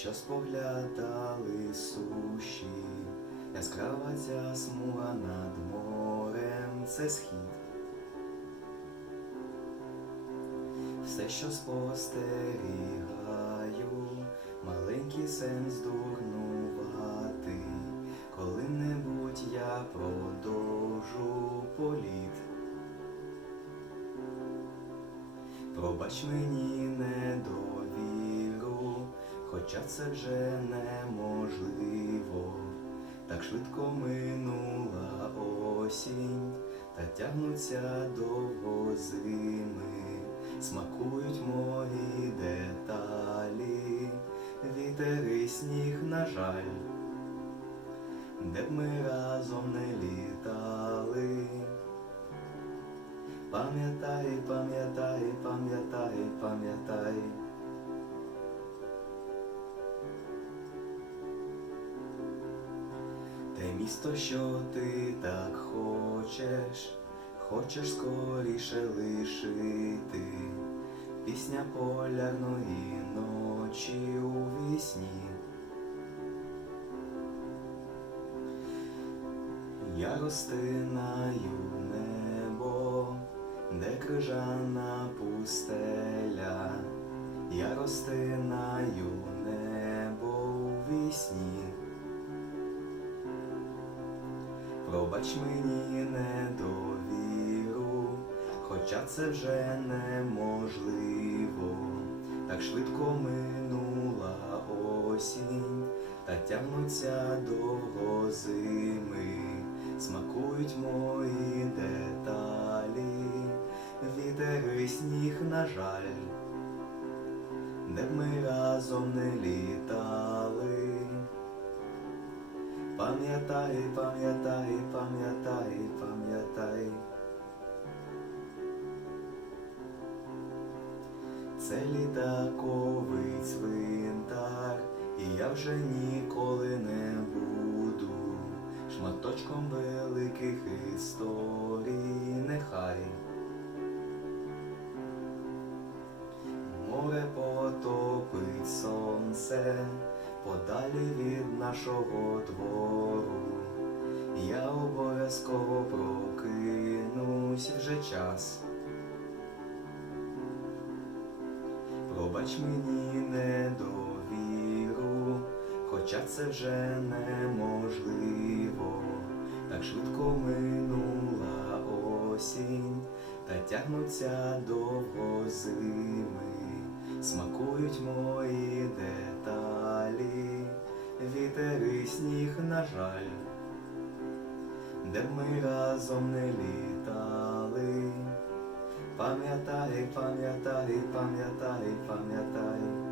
що споглядали суші, яскрава ця смуга над морем це схід. Все, що спостерігаю, маленький сенс дурнувати, коли-небудь я продовжу політ. Пробач мені недовіру, хоча це вже неможливо. Так швидко минула осінь, та тягнуться довго зими, смакують мої деталі, вітер і сніг, на жаль, де б ми разом не літали. Пам'ятай, пам'ятай, пам'ятай, пам'ятай. Те місто, що ти так хочеш, хочеш скоріше лишити. Пісня полярної ночі у вісні. Я розтинаю небо, де крижана пустеля, я розтинаю небо у вісні. Пробач мені недовіру, хоча це вже неможливо, так швидко минула осінь, та тягнуться довго зими, смакують мої деталі, вітер і сніг, на жаль, де б ми разом не літали. Пам'ятай, пам'ятай, пам'ятай, пам'ятай. Це літаковий цвинтар, і я вже ніколи не буду шматочком великих історій, нехай. Море потопить сонце подалі від нашого двору. Я обов'язково прокинусь вже час. Пробач мені недовіру, хоча це вже неможливо. Так швидко минула осінь, та тягнуться довго зими, смакують мої деталі, де б ми разом не літали. Пам'ятай, пам'ятай, пам'ятай, пам'ятай.